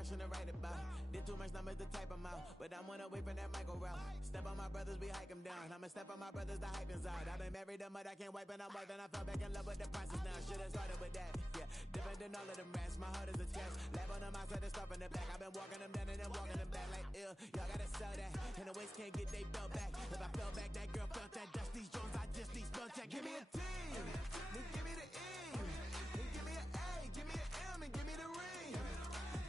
rushing to write about. Did too much numbers to type them out, but I'm one away from that Michael route. Step on my brothers, we hike them down. I'ma step on my brothers, the hyping's out. I've been married them, but I can't wipe and I'm wiping. I fell back in love with the process now. Should've started with that, yeah. Different than all of them rats, my heart is a test. Lab on them outside, the stuff in the back. I've been walking them down and then walking them back like ill. Y'all gotta sell that, and the waist can't get they belt back. If I fell back, that girl felt that. Dust these Jones, I just need spell check. Give me a team, then give me the E, then give me an A, give me an M, and give me the ring.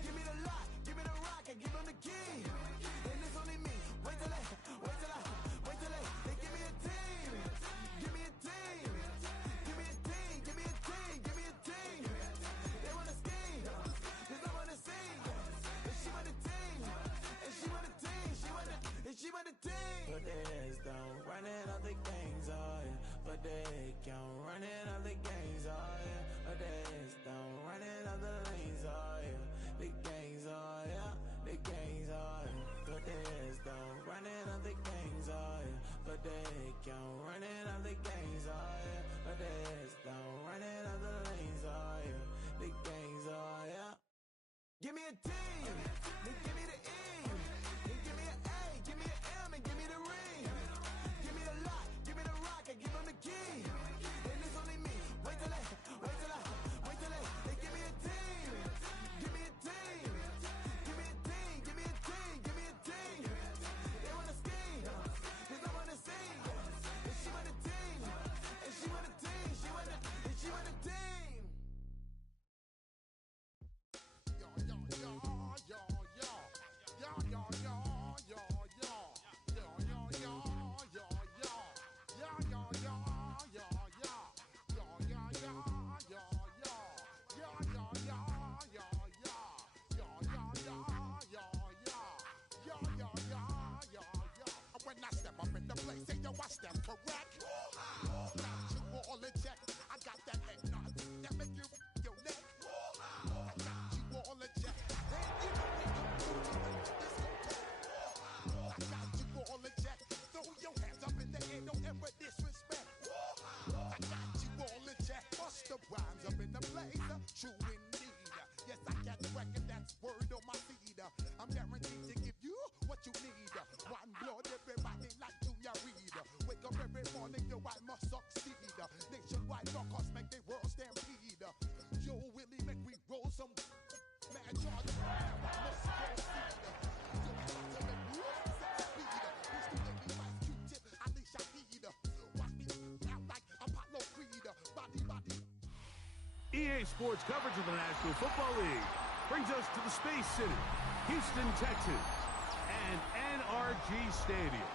Give me the lock, give me the rock, and give them the key. And it's only me. Wait till they, they give me a team. Give me a team. Give me a team, give me a team, give me a team. They wanna scheme, cause I wanna sing. And she want a team, and she want a team, she want a team. Put their heads down, running all the gangs, oh yeah. But they count, running all the gangs, oh yeah. Put their heads down, running all the lanes, oh yeah. The gangs, oh yeah. The gangs, oh yeah. Put their heads down, running all the gangs, oh yeah. But they count, running all the gangs, oh yeah. Put their heads down, running all the lanes, oh yeah. The gangs, oh yeah. Give me a team, then give me the E, then give me an A, give me an M, and give me the ring. Give me the lock, give me the rock, and give them the key. And it's only me. Wait till they, they give me a team. Give me a team. Give me a team, give me a team, give me a team. They wanna scheme, cause I wanna sing. And she want a team, and she want a team, she want a team. When I step up in the place, say yo, I step correct. Got you all in check. I got that head nod that make you your neck. I got you all in check. And you know we gon' do this I got you all in check. Throw your hands up in the air, don't ever disrespect. I got you all in check. Bust the rhymes up in the place, true indeed. Yes, I got the record, that's word on my seed. I'm guaranteed to give you what you need. One blood, everybody like Junior Reed. Wake up every morning, yo, I must succeed. Nationwide rockers make the world stampede. Yo, Willie, make we roll some mad charge. Must proceed. Yo, I got to make moves, set speed. Used to make me like Q-tip, Alicia Heed. Watch me out like Apollo Creed. Body. EA Sports coverage of the National Football League brings us to the Space City, Houston, Texas, and NRG Stadium.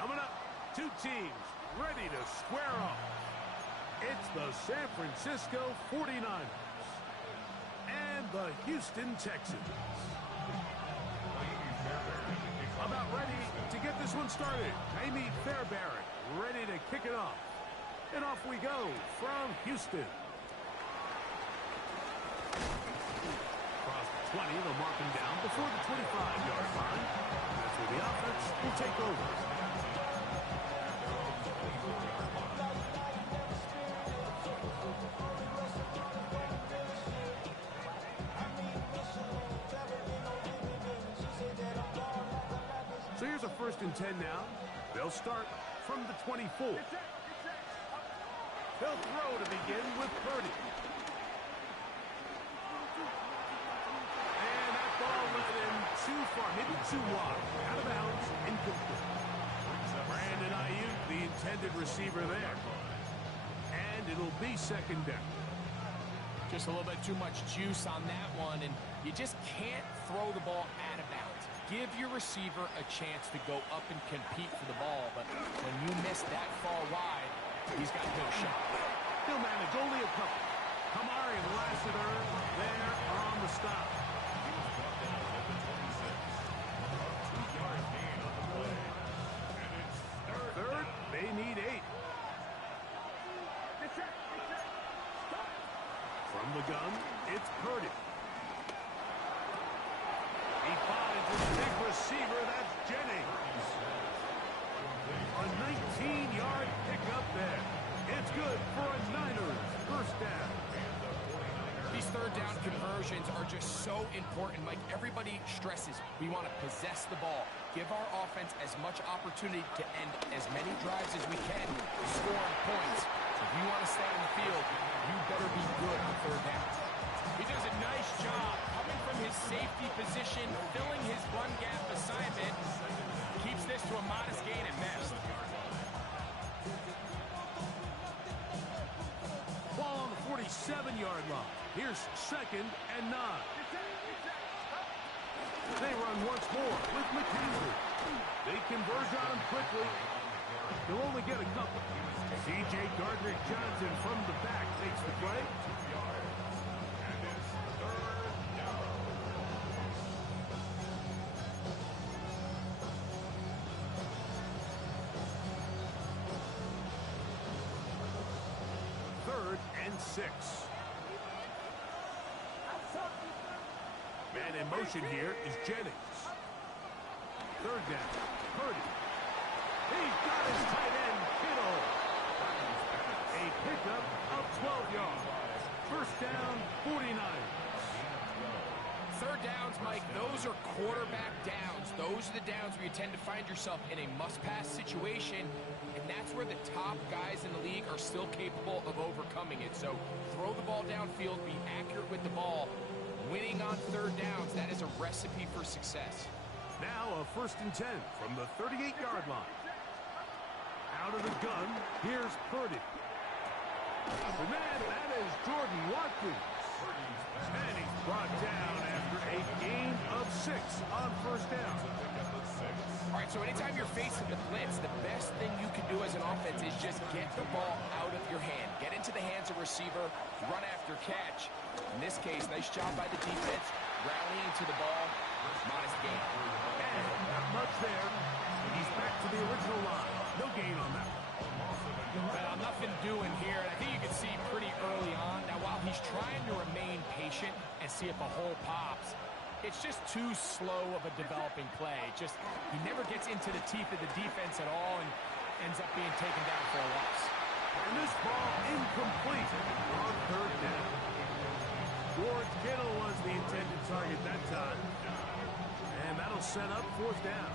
Coming up, two teams ready to square off. It's the San Francisco 49ers and the Houston Texans. About ready to get this one started. Jamie Fairbairn ready to kick it off. And off we go from Houston. Across the 20, they'll mark him down before the 25-yard line. That's where the offense will take over. So here's a 1st and 10 now. They'll start from the 24. They'll throw to begin with Purdy. And that ball went in too far, maybe too wide. Out of bounds, incomplete. Brandon Ayuk, the intended receiver there. And it'll be 2nd down. Just a little bit too much juice on that one, and you just can't throw the ball out of bounds. Give your receiver a chance to go up and compete for the ball, but when you miss that far wide, he's got no shot. He'll manage only a couple. Kamari and Lassiter there on the stop. Third, they need 8. From the gun, it's Purdy. He finds his big receiver, that's Jennings. A 19-yard pickup there. It's good for a Niners 1st down. These 3rd down conversions conversions are just so important. Mike, everybody stresses we want to possess the ball, give our offense as much opportunity to end as many drives as we can, scoring points. So if you want to stay on the field, you better be good on third down. He does a nice job coming from his safety position, filling his run gap assignment. Keeps this to a modest gain at best. Ball on the 47-yard line. Here's 2nd and 9. They run once more with McKinley. They converge on him quickly. They'll only get a couple. C.J. Gardner-Johnson from the back takes the play. Third and 6. Man in motion here is Jennings. Third down. Purdy. He's got his tight end, Kittle. A pickup of 12 yards. First down, 49ers. Third downs, Mike, those are quarterback downs. Those are the downs where you tend to find yourself in a must-pass situation, and that's where the top guys in the league are still capable of overcoming it. So throw the ball downfield, be accurate with the ball. Winning on third downs, that is a recipe for success. Now a 1st and 10 from the 38-yard line. Out of the gun, here's Purdy. The man, that is Jordan Watkins. And he's brought down after a gain of 6 on 1st down. All right, so anytime you're facing the blitz, the best thing you can do as an offense is just get the ball out of your hand. Get into the hands of receiver, run after catch. In this case, nice job by the defense, rallying to the ball. Modest gain. And not much there. He's back to the original line. No gain on that. Well, nothing doing here. I think you can see pretty early on. Now, while he's trying to remain patient and see if a hole pops, it's just too slow of a developing play. He never gets into the teeth of the defense at all and ends up being taken down for a loss. And this ball incomplete on 3rd down. George Kittle was the intended target that time. And that'll set up 4th down.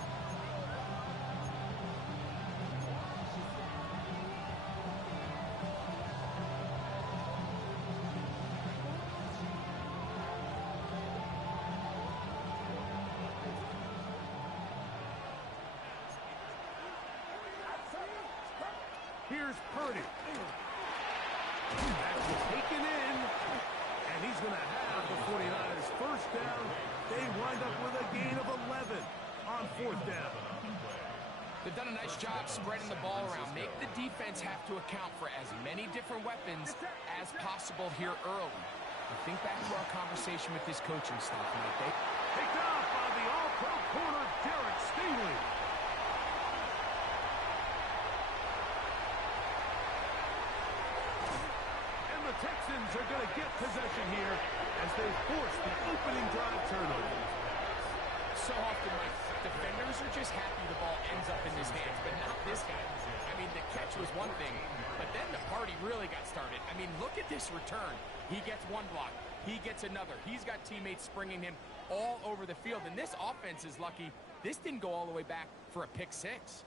Here's Purdy. That's taken in. And he's going to have the 49ers 1st down. They wind up with a gain of 11 on 4th down. They've done a nice job spreading the ball around. Make the defense have to account for as many different weapons as possible here early. And think back to our conversation with this coaching staff, Mike. Picked off by the all-pro corner, Derek Stingley. Texans are going to get possession here as they force the opening drive turnover. So often, Mike, defenders are just happy the ball ends up in his hands, but not this guy. I mean, the catch was one thing, but then the party really got started. I mean, look at this return. He gets one block. He gets another. He's got teammates springing him all over the field, and this offense is lucky. This didn't go all the way back for a pick 6.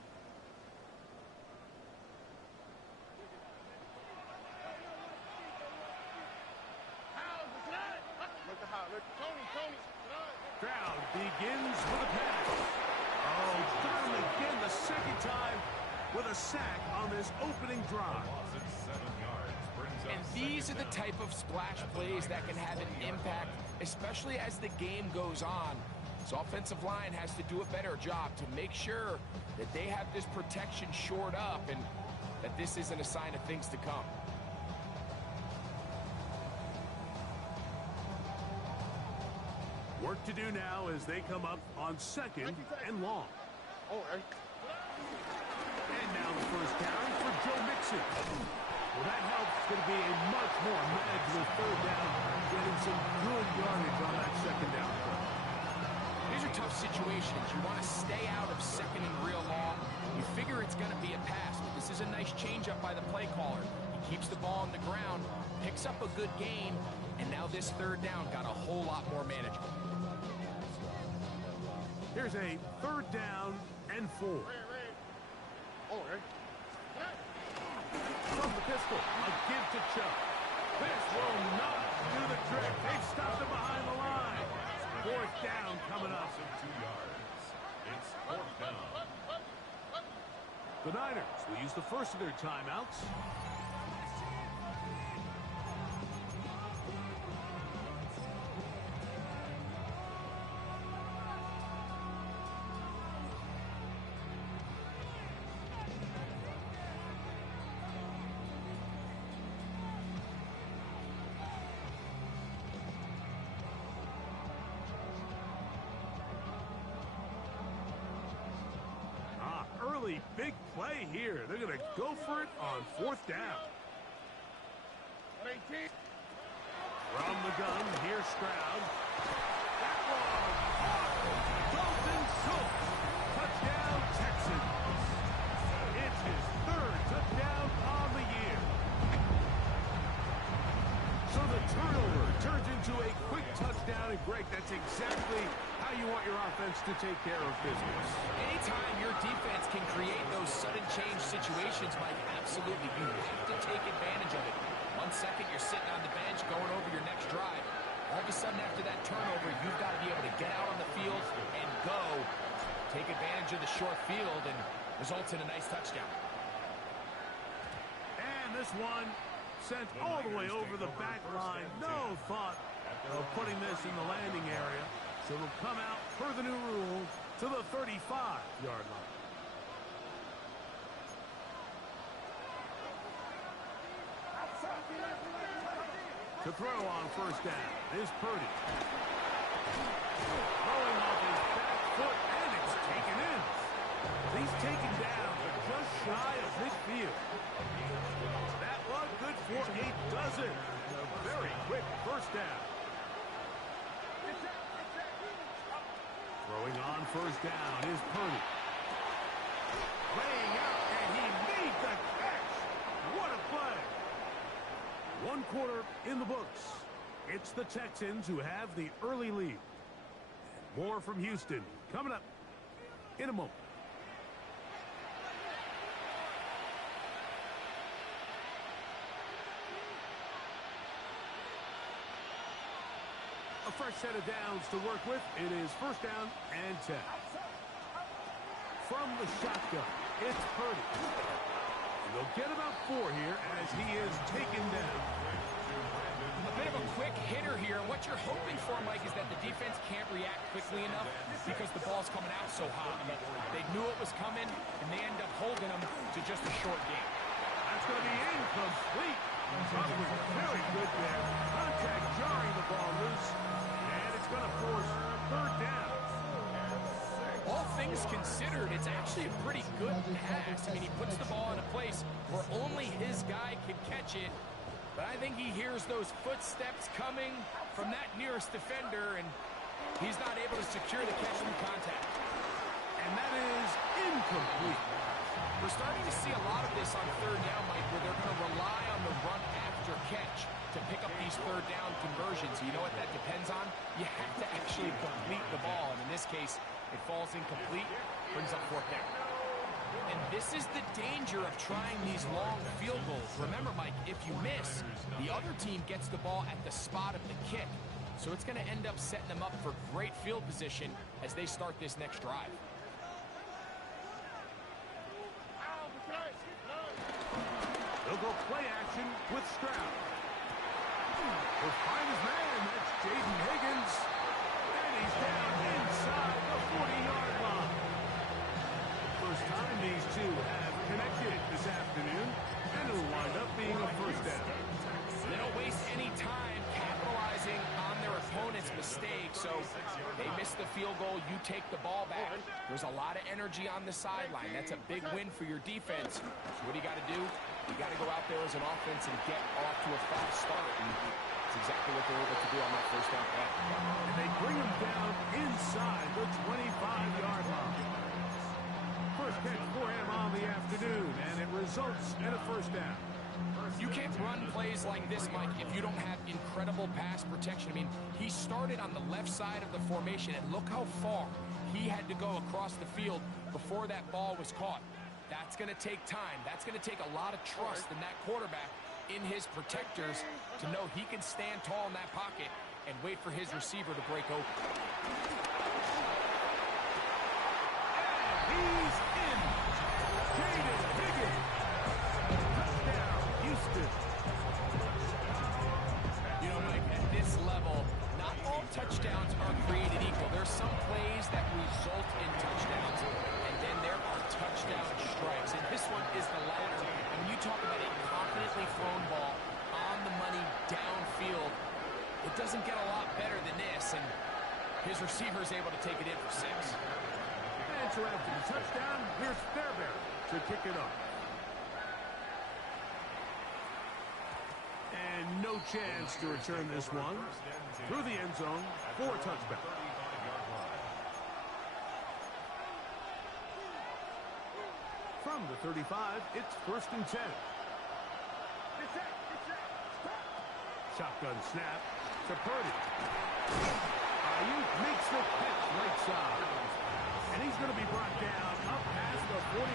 Crowd begins with a pass. Oh, down again the 2nd time with a sack on this opening drive. And these are the type of splash plays that can have an impact, especially as the game goes on. So offensive line has to do a better job to make sure that they have this protection shored up and that this isn't a sign of things to come. Work to do now as they come up on 2nd and long. And now the 1st down for Joe Mixon. Well, that helps. It's going to be a much more manageable 3rd down, getting some good yardage on that 2nd down play. These are tough situations. You want to stay out of 2nd and real long. You figure it's going to be a pass, but this is a nice changeup by the play caller. He keeps the ball on the ground, picks up a good gain, and now this third down got a whole lot more manageable. Here's a 3rd down and 4. From the pistol, a give to Chubb. This will not do the trick. They've stopped him behind the line. 4th down coming up. 2 yards. It's 4th down. The Niners will use the first of their timeouts. Big play here. They're going to go for it on 4th down. From the gun, here's Stroud. That one off. Dalton Schultz. Touchdown, Texans. It's his 3rd touchdown on the year. So the turnover turns into a quick touchdown. And Greg, that's exactly how you want your offense to take care of business. Anytime your defense can create those sudden change situations, Mike, absolutely, you have to take advantage of it. 1 second, you're sitting on the bench going over your next drive. All of a sudden, after that turnover, you've got to be able to get out on the field and go. Take advantage of the short field and results in a nice touchdown. And this one sent all the way over the back line. No thought of putting this in the landing area. So it'll come out, per the new rule, to the 35-yard line. To throw on 1st down is Purdy. Throwing off his back foot, and it's taken in. He's taken down just shy of midfield. That one good for a dozen. A very quick 1st down. Throwing on 1st down is Purdy. Laying out, and he made the catch. What a play. 1 quarter in the books. It's the Texans who have the early lead. And more from Houston coming up in a moment. A fresh set of downs to work with. It is 1st down and 10. From the shotgun, it's Purdy. They'll get about 4 here as he is taken down. A bit of a quick hitter here. What you're hoping for, Mike, is that the defense can't react quickly enough because the ball's coming out so hot. But they knew it was coming, and they end up holding them to just a short game. That's going to be incomplete. That was very good there. Contact jarring the ball loose. And it's going to force 3rd down. All things considered, it's actually a pretty good pass. I mean, he puts the ball in a place where only his guy can catch it. But I think he hears those footsteps coming from that nearest defender, and he's not able to secure the catch through contact. And that is incomplete. We're starting to see a lot of this on 3rd down, Mike, where they're going to rely on the run after catch to pick up these 3rd down conversions. You know what that depends on? You have to actually complete the ball, and in this case, it falls incomplete, brings up 4th down. And this is the danger of trying these long field goals. Remember, Mike, if you miss, the other team gets the ball at the spot of the kick. So it's going to end up setting them up for great field position as they start this next drive. They'll go play action with Stroud. He'll find his man. That's Jaden Higgins. And he's down inside the 40-yard line. First time these two have connected this afternoon, and it'll wind up being a 1st down. They don't waste any time capitalizing on their opponent's mistake, so they miss the field goal, you take the ball back. There's a lot of energy on the sideline. That's a big win for your defense. So what do you got to do? You got to go out there as an offense and get off to a fast start. And that's exactly what they're able to do on that 1st down play. And they bring him down inside the 25-yard line. First catch for him on the afternoon, and it results in a 1st down. You can't run plays like this, Mike, if you don't have incredible pass protection. I mean, he started on the left side of the formation, and look how far he had to go across the field before that ball was caught. That's going to take time. That's going to take a lot of trust in that quarterback, in his protectors, to know he can stand tall in that pocket and wait for his receiver to break open. He's in. Jaden Higgins. Touchdown, Houston. You know, Mike, at this level, not all touchdowns are created equal. There's some plays that result in touchdowns, and then there are touchdown strikes. And this one is the latter. And when you talk about a confidently thrown ball on the money downfield, it doesn't get a lot better than this, and his receiver is able to take it in for 6. And so after the touchdown, here's Fairbairn to kick it off. And no chance to return this one. Through the end zone for a touchback. From the 35, it's 1st and 10. Shotgun snap to Purdy. Ayuk makes the catch right side. And he's going to be brought down up past the 45.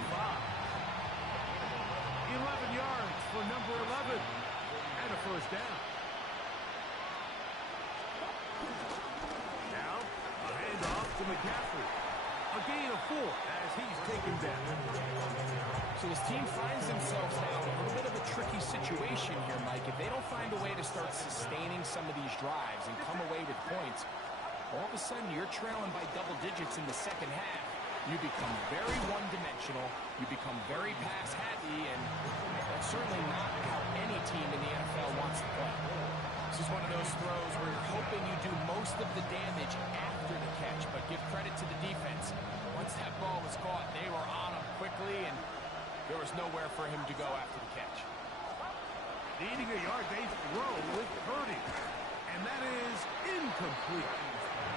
11 yards for number 11. And a 1st down. Now, a handoff to McCaffrey. A gain of 4 as he's taken down. So his team finds themselves now in a little bit of a tricky situation here, Mike. If they don't find a way to start sustaining some of these drives and come away with points, all of a sudden you're trailing by double digits in the second half. You become very one-dimensional. You become very pass-happy, and that's certainly not how any team in the NFL wants to play. This is one of those throws where you're hoping you do most of the damage after the catch, but give credit to the defense. Once that ball was caught, they were on him quickly, and there was nowhere for him to go after the catch. Needing a yard, they throw with Purdy. And that is incomplete.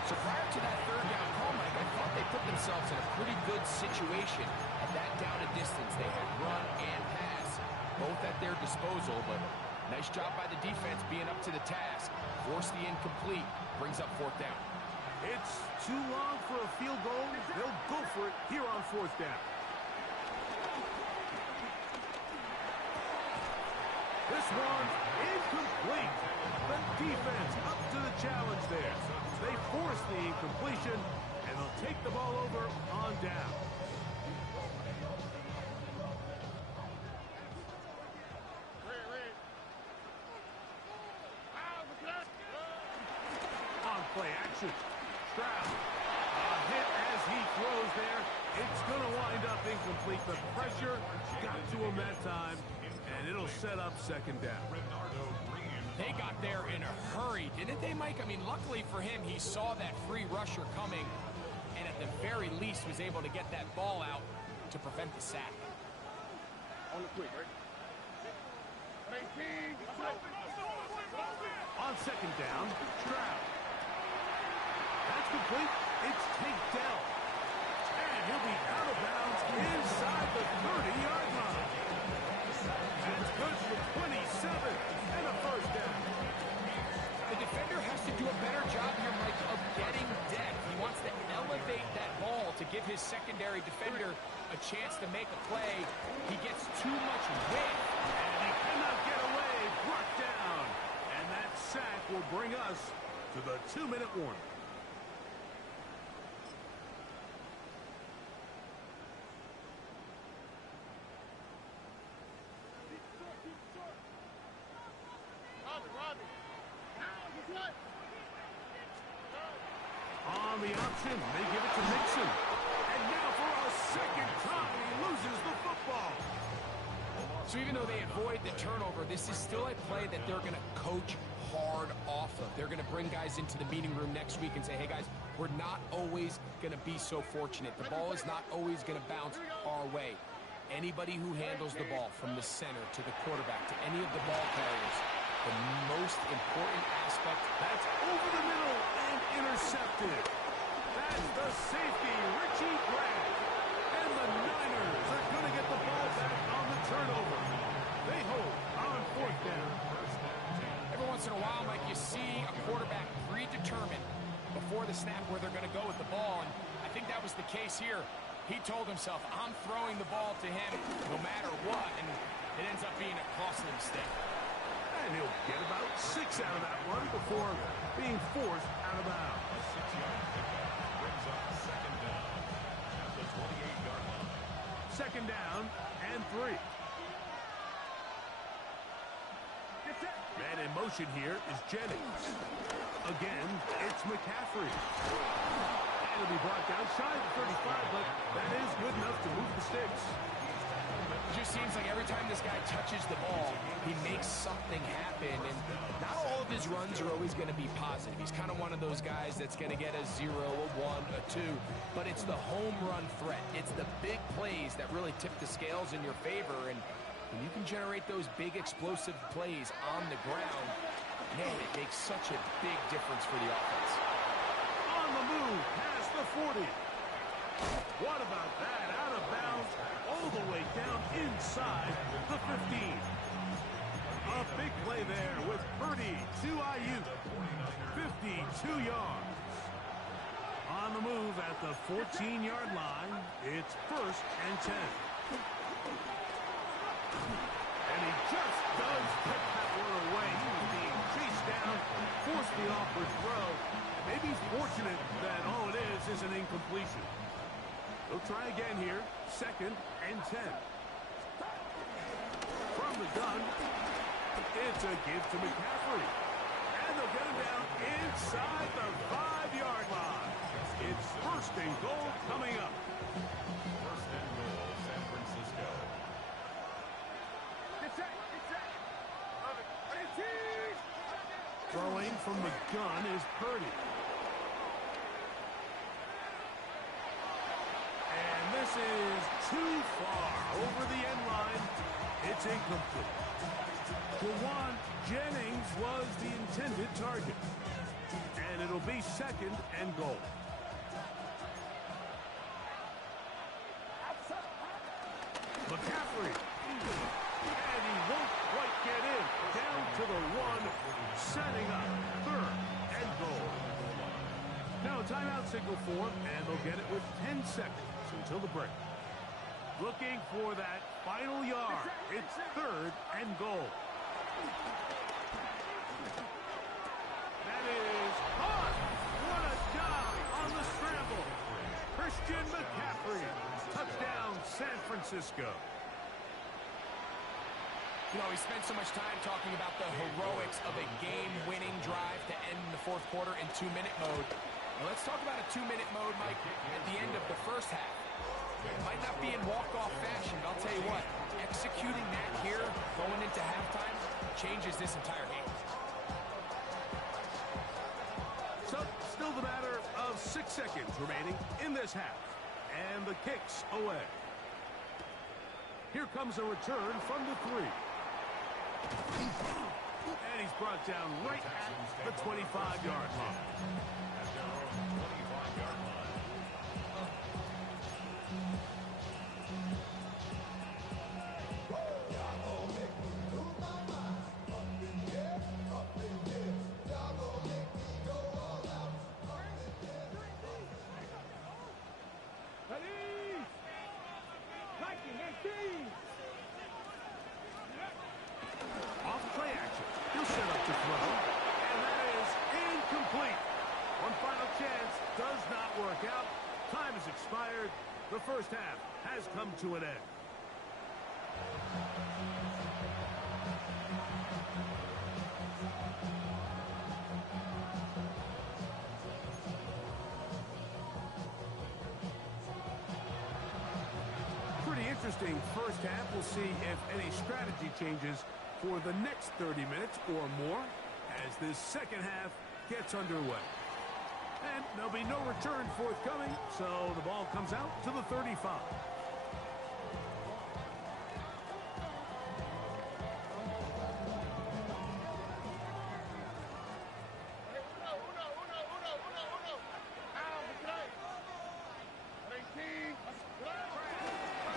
So prior to that 3rd down call, Mike, I thought they put themselves in a pretty good situation at that down and distance. They had run and pass, both at their disposal, but nice job by the defense being up to the task. Force the incomplete, brings up 4th down. It's too long for a field goal. They'll go for it here on 4th down. This one incomplete. The defense up to the challenge there. They force the incompletion, and they'll take the ball over on down. On play action. Stroud. A hit as he throws there. It's going to wind up incomplete. The pressure got to him that time, and it'll set up 2nd down. They got there in a hurry, didn't they, Mike? I mean, luckily for him, he saw that free rusher coming, and at the very least was able to get that ball out to prevent the sack. On the quick, right? On 2nd down, Stroud. That's complete. It's Tank Dell. And he'll be out of bounds inside the 30-yard line. That's good for 27 and a 1st down. The defender has to do a better job here, Mike, of getting depth. He wants to elevate that ball to give his secondary defender a chance to make a play. He gets too much width. And he cannot get away. Brought down. And that sack will bring us to the 2-minute warning. On the option, they give it to Mixon. And now for a 2nd time, he loses the football. So even though they avoid the turnover, this is still a play that they're going to coach hard off of. They're going to bring guys into the meeting room next week and say, hey, guys, we're not always going to be so fortunate. The ball is not always going to bounce our way. Anybody who handles the ball from the center to the quarterback to any of the ball carriers, the most important aspect, That's over the middle and intercepted. That's the safety, Richie Grant. And the Niners are going to get the ball back on the turnover. They hold before the snap where they're going to go with the ball, and I think that was the case here. He told himself, I'm throwing the ball to him no matter what, and it ends up being a costly mistake. And he'll get about 6 out of that one before being forced out of bounds. A 6-yard pickup brings up second down at the 28-yard line. Second down and 3. Man in motion here is Jennings. Again, it's McCaffrey. And he'll be brought down shy of the 35, but that is good enough to move the sticks. It just seems like every time this guy touches the ball, he makes something happen. And not all of his runs are always going to be positive. He's kind of one of those guys that's going to get a 0, a 1, a 2. But it's the home run threat. It's the big plays that really tip the scales in your favor. And when you can generate those big explosive plays on the ground, man, it makes such a big difference for the offense. On the move, past the 40. What about that? Out of bounds, all the way down inside the 15. A big play there with Purdy to Ayuk. 52 yards. On the move at the 14-yard line, it's 1st and 10. And he just does put that one away. He was being chased down, forced the awkward throw. Maybe he's fortunate that all it is an incompletion. They'll try again here. 2nd and 10. From the gun, it's a give to McCaffrey. And they'll get him down inside the 5-yard line. It's 1st and goal coming up. 1st and goal, San Francisco. Throwing from the gun is Purdy. And this is too far over the end line. It's incomplete. Jawan Jennings was the intended target. And it'll be 2nd and goal. McCaffrey. And he won't quite get in. Down to the 1, setting up 3rd and goal. Now a timeout signal for, and they'll get it with 10 seconds until the break. Looking for that final yard. It's 3rd and goal. That is caught. What a dive on the scramble. Christian McCaffrey. Touchdown, San Francisco. You know, we spent so much time talking about the heroics of a game-winning drive to end the 4th quarter in 2-minute mode. Now let's talk about a 2-minute mode, Mike, at the end of the 1st half. It might not be in walk-off fashion, but I'll tell you what, executing that here, going into halftime, changes this entire game. So, still the matter of 6 seconds remaining in this half. And the kick's away. Here comes a return from the 3. And he's brought down right at the 25-yard line. At their own 25-yard line. Off play action. He'll set up to throw. And that is incomplete. One final chance does not work out. Time has expired. The 1st half has come to an end. Pretty interesting 1st half. We'll see if any strategy changes for the next 30 minutes or more as this 2nd half gets underway. And there'll be no return forthcoming, so the ball comes out to the 35.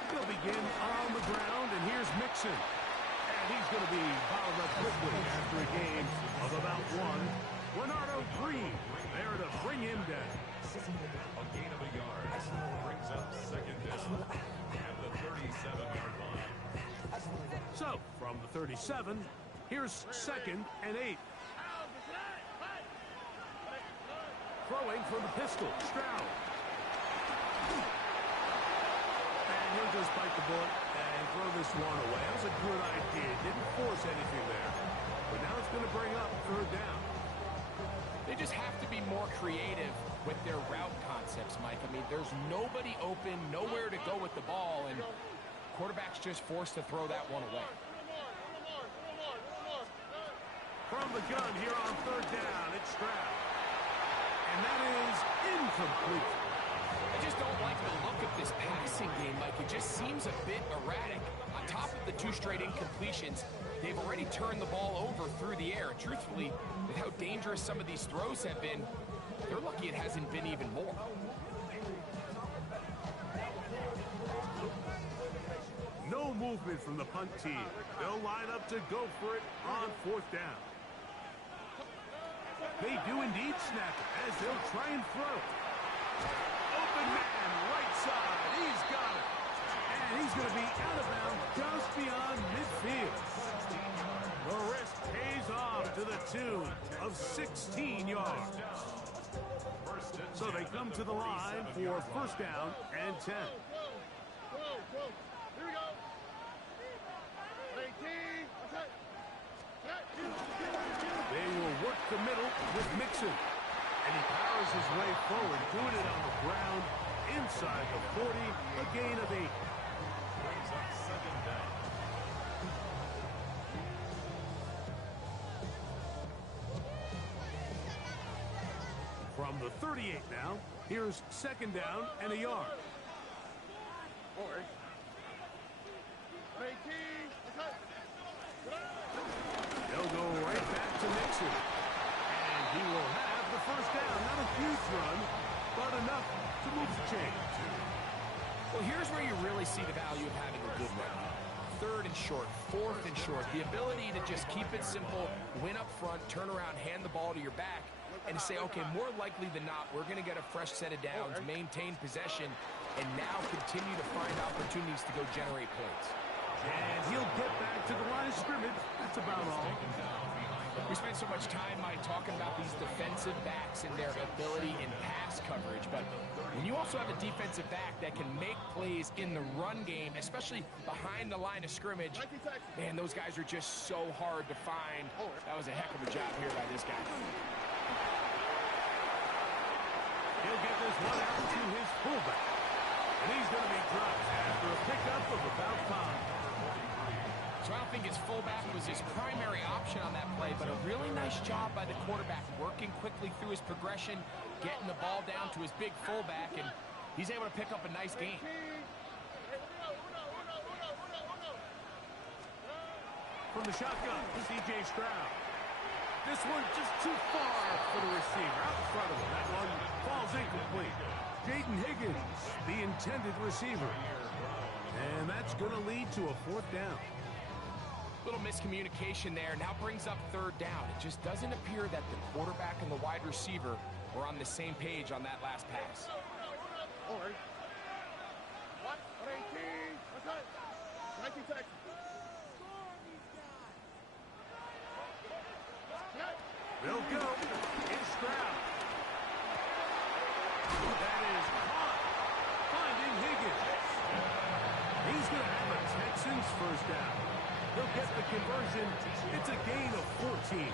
They'll begin on the ground, and here's Mixon. And he's going to be fouled up quickly after a game of about 1. Renardo Green there to bring him down. A gain of a yard. Brings up second down at the 37-yard line. So, from the 37, here's 2nd and 8. Throwing from the pistol, Stroud. And he'll just bite the bullet and throw this one away. That was a good idea. Didn't force anything there. But now it's going to bring up 3rd down. They just have to be more creative with their route concepts, Mike. I mean, there's nobody open, nowhere to go with the ball, and quarterback's just forced to throw that one away. From the gun here on 3rd down, it's Stroud. And that is incomplete. I just don't like the look of this passing game, Mike. It just seems a bit erratic. On top of the 2 straight incompletions, they've already turned the ball over through the air. Truthfully, with how dangerous some of these throws have been, they're lucky it hasn't been even more. No movement from the punt team. They'll line up to go for it on 4th down. They do indeed snap it as they'll try and throw. Open man, right side. He's got it. And he's going to be out of bounds just beyond midfield. The risk pays off to the tune of 16 yards. So they come to the line for 1st down and 10. Here we go. 18. They will work the middle with Mixon. And he powers his way forward, doing it on the ground inside the 40, a gain of 8. Brings up 2nd down. From the 38 now, here's 2nd down and a yard. 18. They'll go right back to Mixon. And he will have the 1st down. Not a huge run, but enough to move the chains. Well, here's where you really see the value of having a good run. 3rd and short, 4th and short. The ability to just keep it simple, win up front, turn around, hand the ball to your back, and to say, okay, more likely than not, we're going to get a fresh set of downs, maintain possession, and now continue to find opportunities to go generate points. And he'll get back to the line of scrimmage. That's about all. We spent so much time, Mike, talking about these defensive backs and their ability in pass coverage, but when you also have a defensive back that can make plays in the run game, especially behind the line of scrimmage, man, those guys are just so hard to find. That was a heck of a job here by this guy. He'll get this one out to his fullback. And he's going to be dropped after a pickup of about 5. So I don't think his fullback was his primary option on that play, but a really nice job by the quarterback working quickly through his progression, getting the ball down to his big fullback, and he's able to pick up a nice gain. From the shotgun, C.J. Stroud. This one just too far for the receiver. Out in front of him. That one falls incomplete. Jaden Higgins, the intended receiver. And that's going to lead to a 4th down. Little miscommunication there. Now brings up 3rd down. It just doesn't appear that the quarterback and the wide receiver were on the same page on that last pass. They'll go. It's Stroud. That is caught. Finding Higgins. He's going to have a Texans 1st down. He'll get the conversion. It's a gain of 14.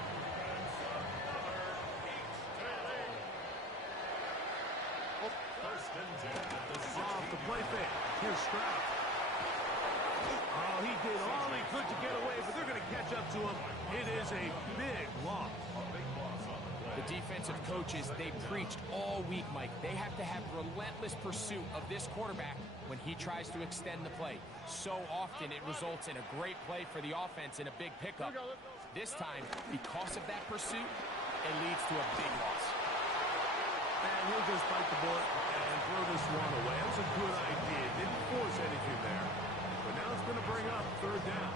Off the play fake. Here's Stroud. Oh, he did all he could to get away, but they're going to catch up to him. It is a big loss. The defensive coaches, they preached all week, Mike. They have to have relentless pursuit of this quarterback when he tries to extend the play. So often it results in a great play for the offense and a big pickup. This time, because of that pursuit, it leads to a big loss. And he'll just bite the bullet and throw this one away. That was a good idea. Didn't force anything there. But now it's going to bring up 3rd down.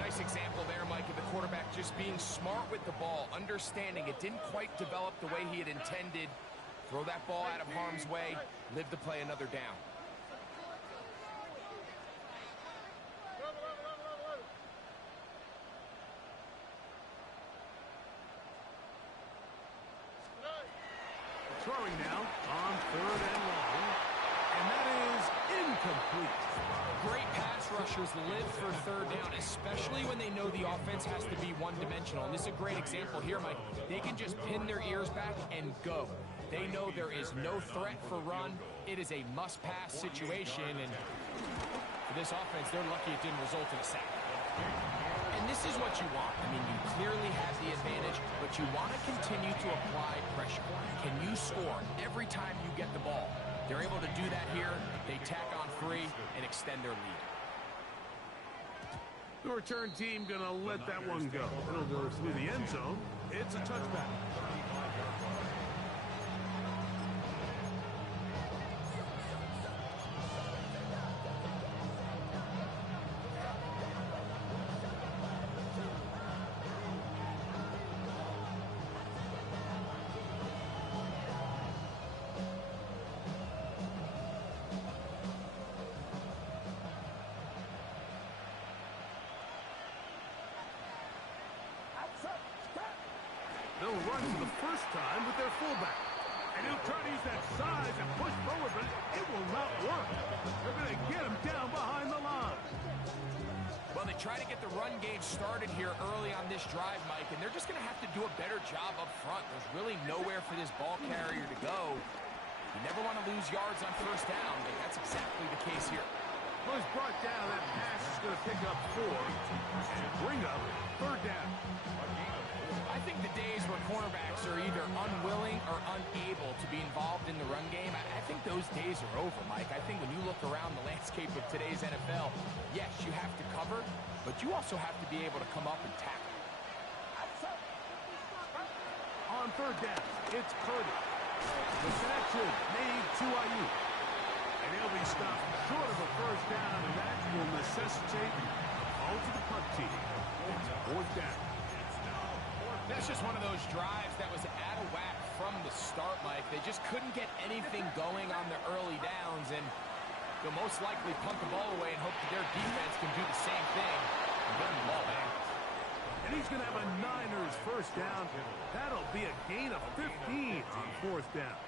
Nice nice example there, Mike, of the quarterback just being smart with the ball, understanding it didn't quite develop the way he had intended. Throw that ball out of harm's way, live to play another down. Throwing now on 3rd and long, and that is incomplete. Great pass rushers live for 3rd down, especially when they know the offense has to be one-dimensional. And this is a great example here, Mike. They can just pin their ears back and go. They know there is no threat for run. It is a must-pass situation, and for this offense, they're lucky it didn't result in a sack. And this is what you want. I mean, you clearly have the advantage, but you want to continue to apply pressure. Can you score every time you get the ball? They're able to do that here. They tack on 3 and extend their lead. The return team going to let that one go. It'll go through the end zone. It's a touchback. They'll run for the first time with their fullback. And he'll try to use that size and push forward, but it will not work. They're going to get him down behind the line. Well, they try to get the run game started here early on this drive, Mike, and they're just going to have to do a better job up front. There's really nowhere for this ball carrier to go. You never want to lose yards on 1st down, but that's exactly the case here. Well, he's brought down. That pass is going to pick up 4 and bring up 3rd down. I think the days where cornerbacks are either unwilling or unable to be involved in the run game, I think those days are over, Mike. I think when you look around the landscape of today's NFL, yes, you have to cover, but you also have to be able to come up and tackle. On 3rd down, it's Purdy. The connection made to Ayuk. And he'll be stopped short of a 1st down, and that will necessitate a call to the punt team. It's 4th down. That's just one of those drives that was out of whack from the start, Mike. They just couldn't get anything going on the early downs, and they'll most likely punt the ball away and hope that their defense can do the same thing and get the ball back. And he's going to have a Niners 1st down. That'll be a gain of 15 on 4th down.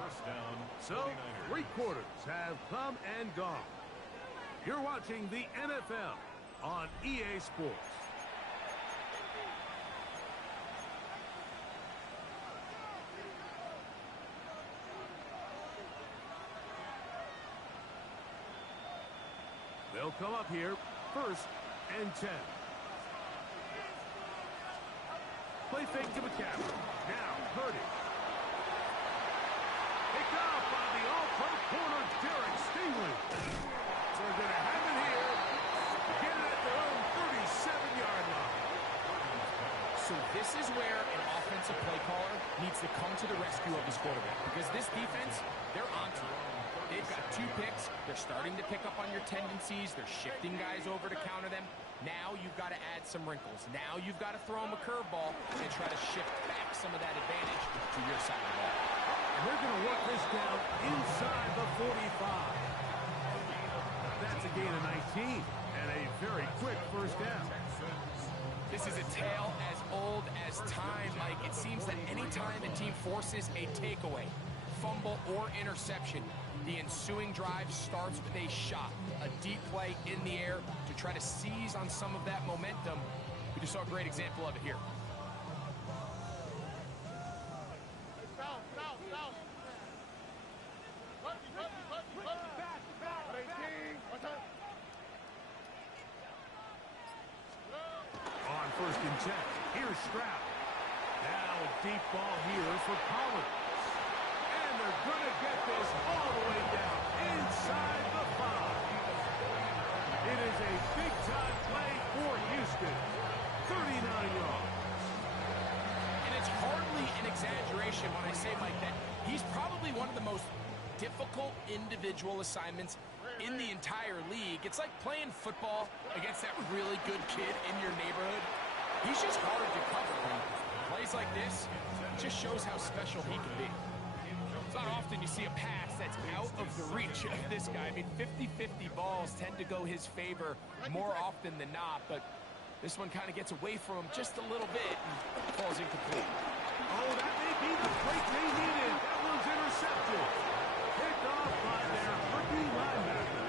1st down. So, 3 quarters have come and gone. You're watching the NFL on EA Sports. They'll come up here, 1st and 10. Play fake to McCaffrey. Now, Purdy. Picked up by the all-pro corner, Derek Stingley. So they're going to have it here. Get it at their own 37-yard line. So this is where an offensive play caller needs to come to the rescue of his quarterback, because this defense, they're onto it. They've got 2 picks. They're starting to pick up on your tendencies. They're shifting guys over to counter them. Now you've got to add some wrinkles. Now you've got to throw them a curveball and try to shift back some of that advantage to your side of the ball. And they're going to work this down inside the 45. That's a gain of 19 and a very quick 1st down. This is a tale as old as time, Mike. It seems that any time a team forces a takeaway, fumble, or interception, the ensuing drive starts with a shot, a deep play in the air to try to seize on some of that momentum. We just saw a great example of it here. On 1st and 10, here's Stroud. Now a deep ball here for Collins. And they're going to get this all the way down inside the 5. It is a big-time play for Houston. 39 yards. And it's hardly an exaggeration when I say, Mike, that he's probably one of the most difficult individual assignments in the entire league. It's like playing football against that really good kid in your neighborhood. He's just hard to cover. Plays like this just shows how special he can be. It's not often you see a pass that's out of the reach of this guy. I mean, 50-50 balls tend to go his favor more often than not, but this one kind of gets away from him just a little bit and falls incomplete. Oh, that may be the break they needed. That one's intercepted. Picked off by their rookie linebacker.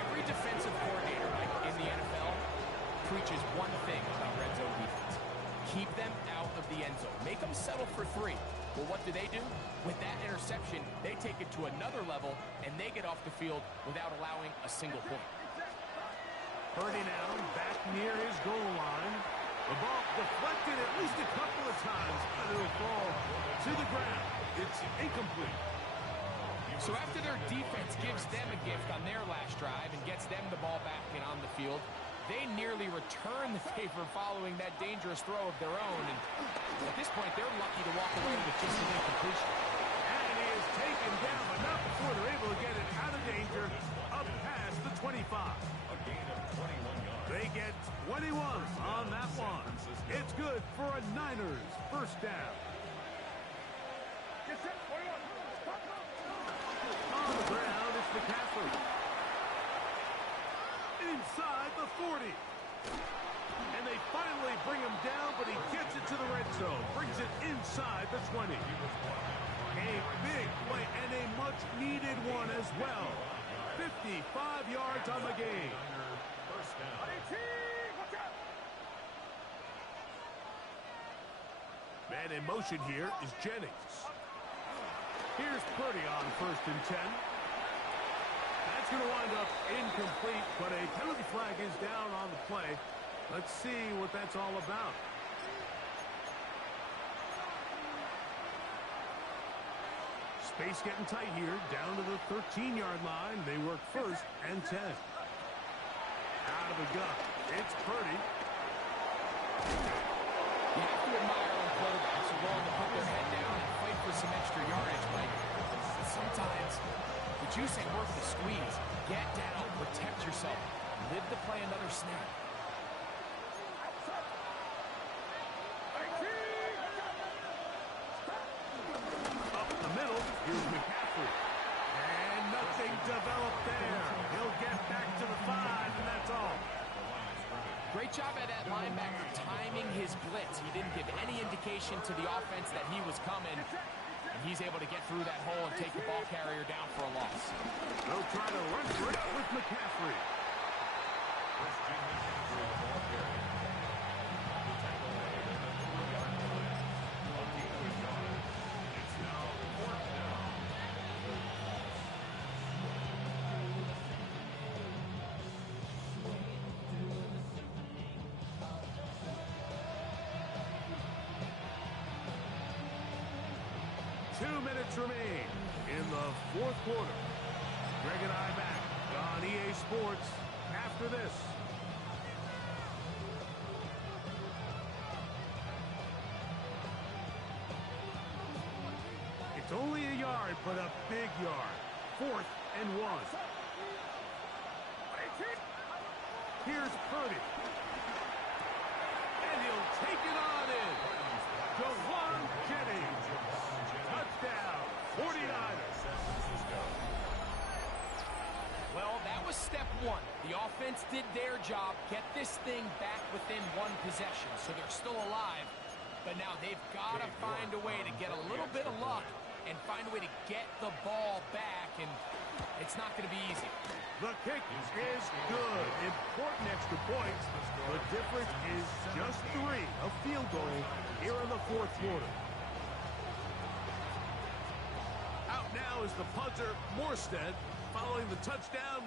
Every defensive coordinator in the NFL preaches one thing about red zone defense. Keep them out of the end zone. Make them settle for 3. Well, what do? With that interception, they take it to another level, and they get off the field without allowing a single point. Purdy now back near his goal line. The ball deflected at least a couple of times, but it'll fall to the ground. It's incomplete. So after their defense gives them a gift on their last drive and gets them the ball back and on the field, they nearly return the favor following that dangerous throw of their own. And at this point, they're lucky to walk away with just an incompletion. And he is taken down, but not before they're able to get it out of danger up past the 25. A gain of 21 yards. They get 21 on that one. It's good for a Niners first down. On the ground, it's McCaffrey. Inside the 40. And they finally bring him down, but he gets it to the red zone. Brings it inside the 20. A big play and a much-needed one as well. 55 yards on the game. First down. Man in motion here is Jennings. Here's Purdy on 1st and 10. That's going to wind up incomplete, but a penalty flag is down on the play. Let's see what that's all about. Space getting tight here, down to the 13-yard line. They work 1st and 10. Out of the gun, it's Purdy. You have to admire when quarterbacks are willing to put their head down and fight for some extra yardage, but sometimes the juice ain't worth the squeeze. Get down, protect yourself, live to play another snap. Up the middle, here's McCaffrey. And nothing developed there. He'll get back to the 5, and that's all. Great job by that linebacker timing his blitz. He didn't give any indication to the offense that he was coming. And he's able to get through that hole and take the ball carrier down for a loss. They'll try to run for it with McCaffrey. First Jim McCaffrey, the ball carrier. The tackle made at the 4-yard line. A deep with yards. It's now 4th down. Two minutes remain in the 4th quarter. Greg and I back on EA Sports after this. It's only a yard, but a big yard. 4th and 1. Here's Purdy. And he'll take it on in. Jawan Jennings. Touchdown, 49ers. Well, that was step 1. The offense did their job, get this thing back within 1 possession, so they're still alive. But now they've got to find a way to get a little bit of luck and find a way to get the ball back, and it's not going to be easy. The kick is good. Important extra points. The difference is just 3. A field goal here in the 4th quarter. Out now is the punter, Morstead. Following the touchdown,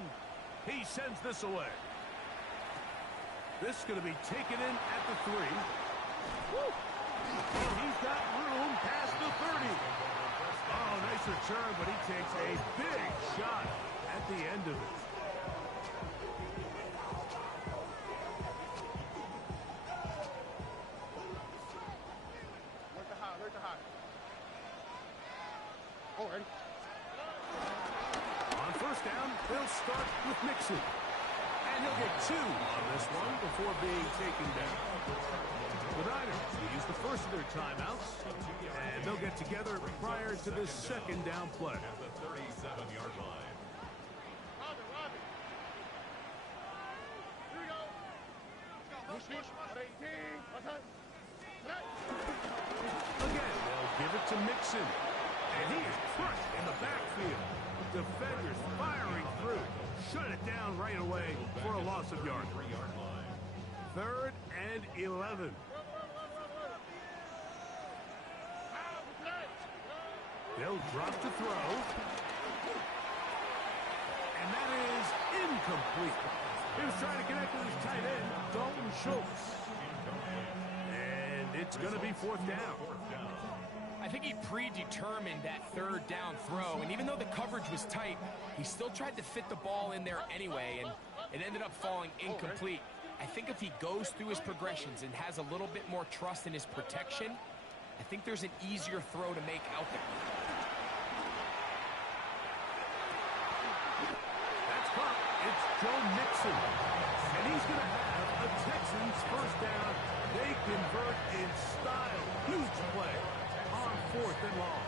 he sends this away. This is going to be taken in at the 3. Woo! And he's got room past the 30. Oh, nice return, but he takes a big shot at the end of it. Where's the high? Oh, ready? On 1st down, They'll start with Mixon. And he'll get 2 on this one before being taken down. The Niners will use the first of their timeouts, and they'll get together prior to this second down play. At the 37-yard line. Again, they'll give it to Mixon. And he is crushed in the backfield. Defenders firing through. Shut it down right away for a loss of yards. 3-yard line. 3rd and 11. They'll drop to throw. And that is incomplete. He was trying to connect with his tight end, Dalton Schultz. And it's going to be 4th down. I think he predetermined that 3rd down throw, and even though the coverage was tight, he still tried to fit the ball in there anyway, and it ended up falling incomplete. I think if he goes through his progressions and has a little bit more trust in his protection, I think there's an easier throw to make out there. That's caught. It's Joe Mixon. And he's going to have a Texans 1st down. They convert in style. Huge play on 4th and long.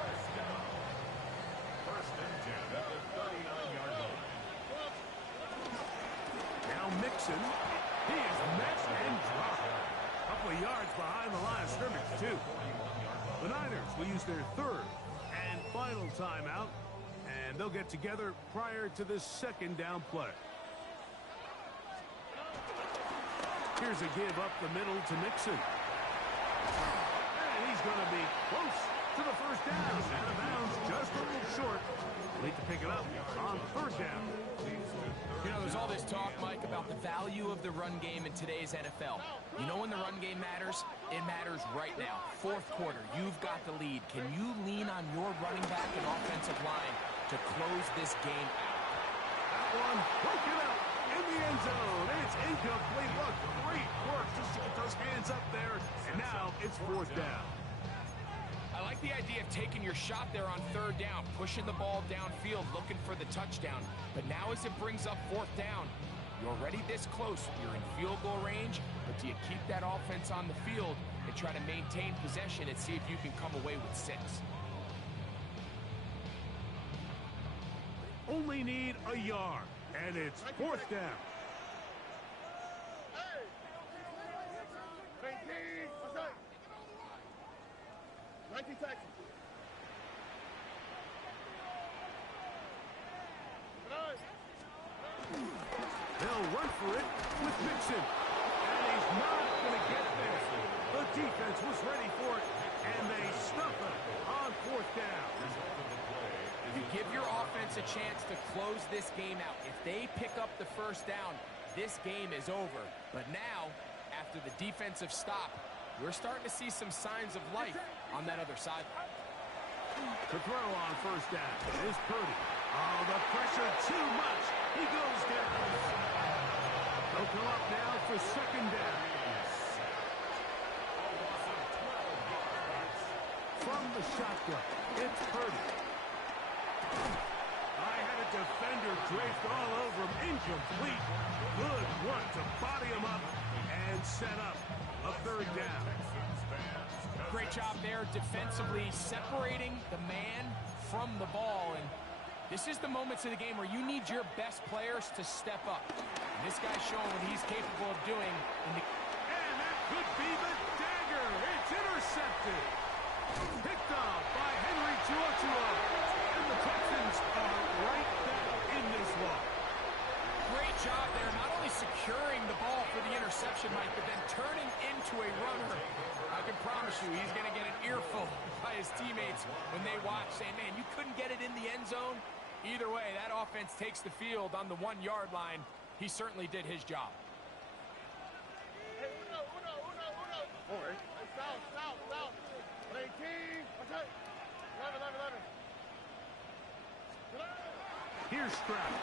1st and 10 at the 39-yard line. Now Mixon. He is met and dropped. A couple of yards behind the line of scrimmage, too. The Niners will use their 3rd and final timeout, and they'll get together prior to this 2nd down play. Here's a give up the middle to Mixon. And he's going to be close to the 1st down. Out of bounds, just a little short. Need to pick it up on 3rd down. You know, there's all this talk, Mike, about the value of the run game in today's NFL. You know when the run game matters? It matters right now. 4th quarter, you've got the lead. Can you lean on your running back and offensive line to close this game out? That one broken up in the end zone. It's incomplete. Look, great work just to get those hands up there. And now it's 4th down. I like the idea of taking your shot there on 3rd down, pushing the ball downfield, looking for the touchdown. But now as it brings up 4th down, you're already this close. You're in field goal range, but do you keep that offense on the field and try to maintain possession and see if you can come away with 6? Only need a yard, and it's 4th down. They'll run for it with Mixon. And he's not going to get there. The defense was ready for it, and they stuff it on 4th down. You give your offense a chance to close this game out. If they pick up the 1st down, this game is over. But now, after the defensive stop, we're starting to see some signs of life on that other side. To throw on 1st down is Purdy. Oh, the pressure too much. He goes down. They'll come up now for 2nd down. From the shotgun, it's Purdy. I had a defender draped all over him. Incomplete. Good work to body him up and set up a 3rd down. Great job there defensively, separating the man from the ball. And this is the moments of the game where you need your best players to step up. And this guy's showing what he's capable of doing. And that could be the dagger. It's intercepted. Picked off by Henry Tuotua. And the Texans are right back in this one. Great job there, not only securing the ball for the interception, Mike, but then turning into a runner. I can promise you he's going to get an earful by his teammates when they watch, saying, man, you couldn't get it in the end zone. Either way, that offense takes the field on the 1-yard line. He certainly did his job. Here's Stroud.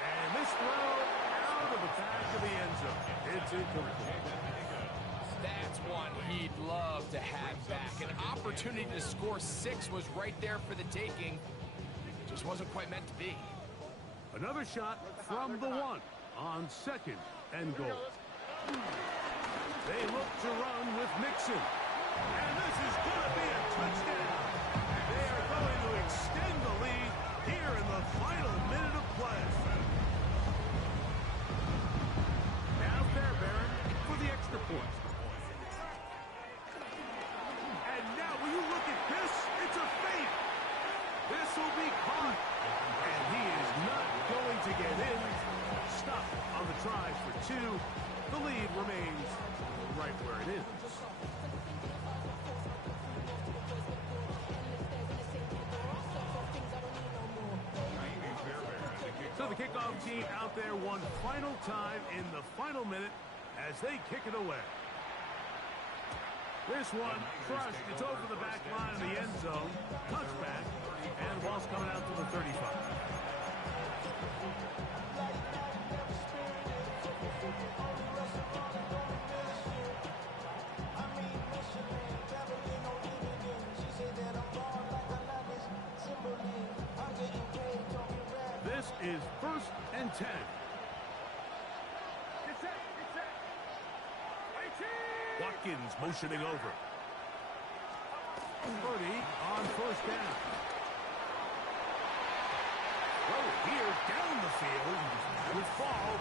And this throw out of the back of the end zone. It's incomplete. That's one he'd love to have back. An opportunity to score 6 was right there for the taking. Just wasn't quite meant to be. Another shot from the one on second and goal. They look to run with Mixon. And this is going to be a touchdown. They are going to extend the lead here in the final minute of play. Now Fairbairn for the extra point. And now, will you look at this? It's a fake. This will be caught. And he is not going to get in. Stop on the tries for two. The lead remains right where it is. So the kickoff team out there one final time in the final minute as they kick it away. This one crushed. It's over the back line of the end zone. Touchback. And the ball's coming out to the 35. This is 1st and 10. Watkins motioning over. Purdy on 1st down. Throw here down the field with ball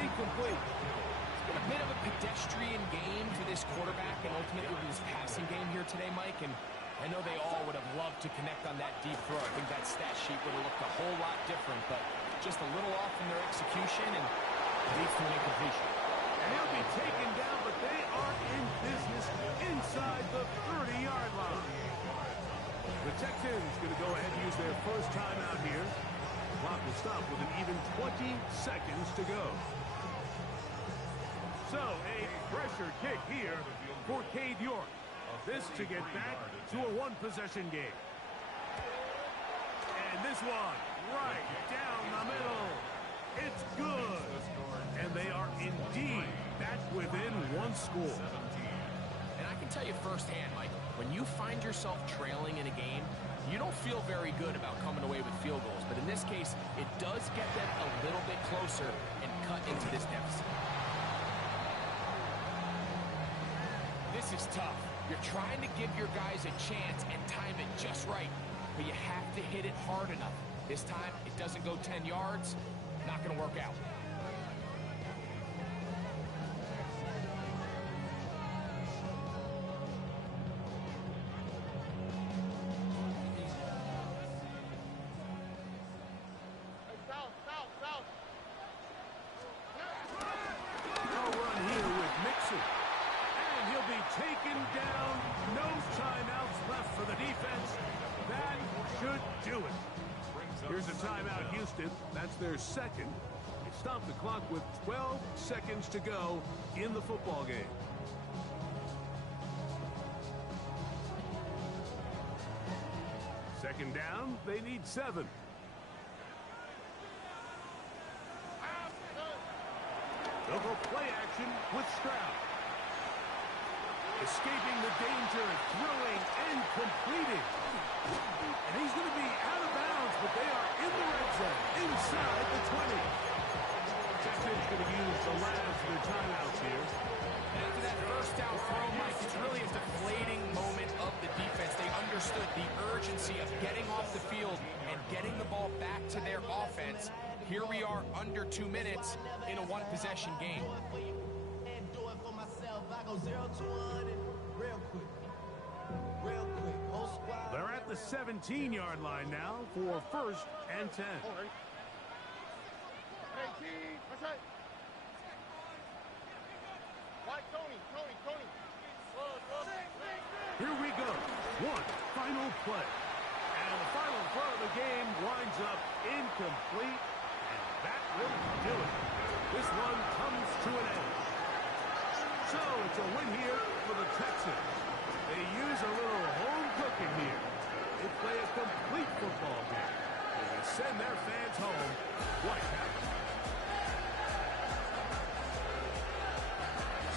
incomplete. It's been a bit of a pedestrian game for this quarterback and ultimately this passing game here today, Mike. And I know they all would have loved to connect on that deep throw. I think that stat sheet would have looked a whole lot different, but just a little off in their execution and leads to an incompletion. And he'll be taken down, but they are in business inside the 30-yard line. The Texans going to go ahead and use their first timeout here. Clock will stop with an even 20 seconds to go. So a pressure kick here for Cade York. This to get back to a one-possession game. And this one right down the middle. It's good. And they are indeed back within one score. And I can tell you firsthand, Mike, when you find yourself trailing in a game, you don't feel very good about coming away with field goals. But in this case, it does get them a little bit closer and cut into this deficit. This is tough. You're trying to give your guys a chance and time it just right. But you have to hit it hard enough. This time, it doesn't go 10 yards. Not going to work out. Taken down, no timeouts left for the defense. That should do it. Here's a timeout, Houston. That's their second. They stopped the clock with 12 seconds to go in the football game. Second down, they need 7. They'll go play action with Stroud. Escaping the danger, throwing and completing. And he's going to be out of bounds, but they are in the red zone, inside the 20. Texans going to use the last of their timeouts here. And after that first down throw, Mike, it's really a deflating moment of the defense. They understood the urgency of getting off the field and getting the ball back to their offense. Here we are under 2 minutes in a one-possession game. They're at the 17-yard line now for 1st and 10. Here we go. One final play. And the final throw of the game winds up incomplete. And that will do it. This one comes to an end. So it's a win here for the Texans. They use a little home cooking here. They play a complete football game. They send their fans home quite happy.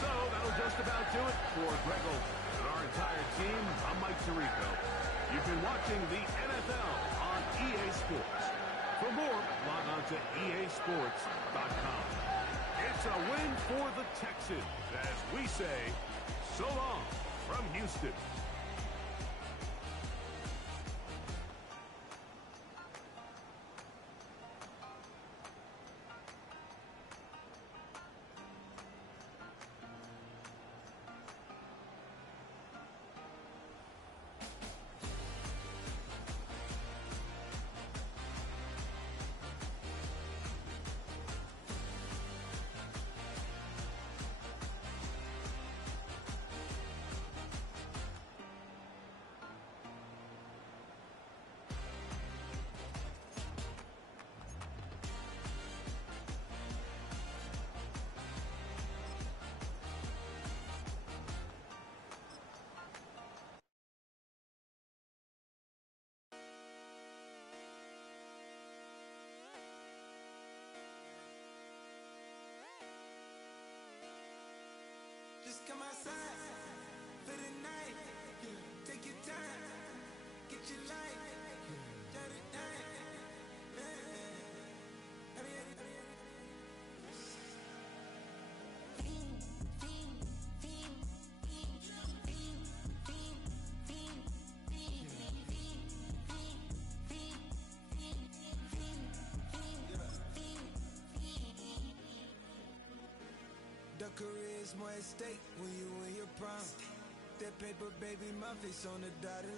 So that'll just about do it for Greg Olsen and our entire team. I'm Mike Tirico. You've been watching the NFL on EA Sports. For more, log on to easports.com. It's a win for the Texans as we say, so long from Houston. Just come outside for the night. Take your time, get your life. Shut it down. The career's more at stake when you in your prime. That paper, baby, my face on the dotted line.